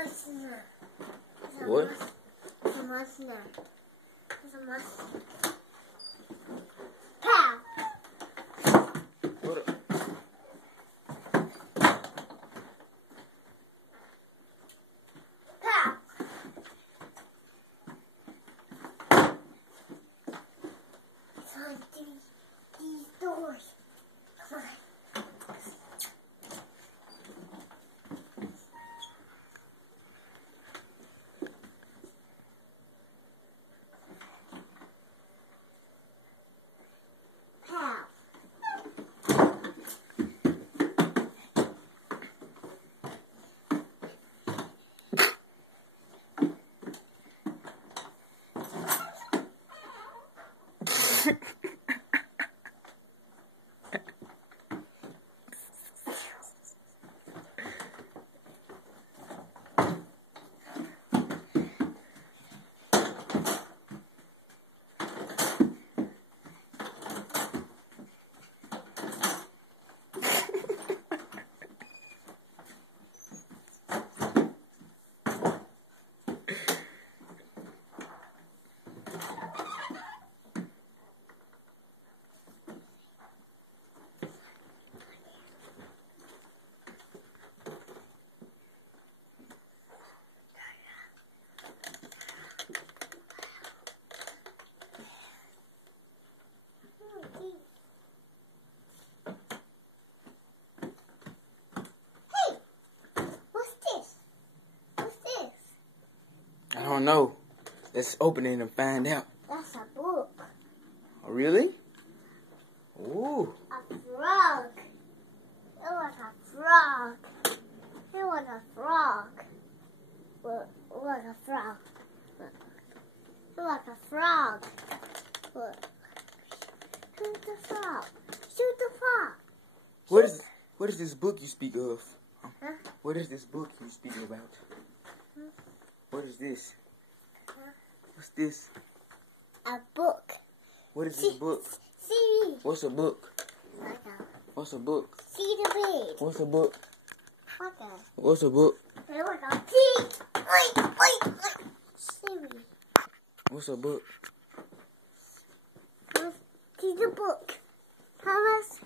monster. What? It's a monster. It's a monster. Pow! What? Pow! Time these doors. Come on. Pow. Hey, what's this? What's this? I don't know. Let's open it and find out. That's a book. Oh, really? Ooh. A frog. It was a frog. It was a frog. What was a frog? It was a frog. What? Shoot the frog. Shoot the frog. What is this book you speak of? Huh? What is this book you speak about? What is this? Huh? What's this? A book. What is this book? See. What's a book? Like a. What's a book? See the bed. What's a book? Like a. What's a book? It was a teeth. Oi. Siri. What's a book? See the book. Thomas.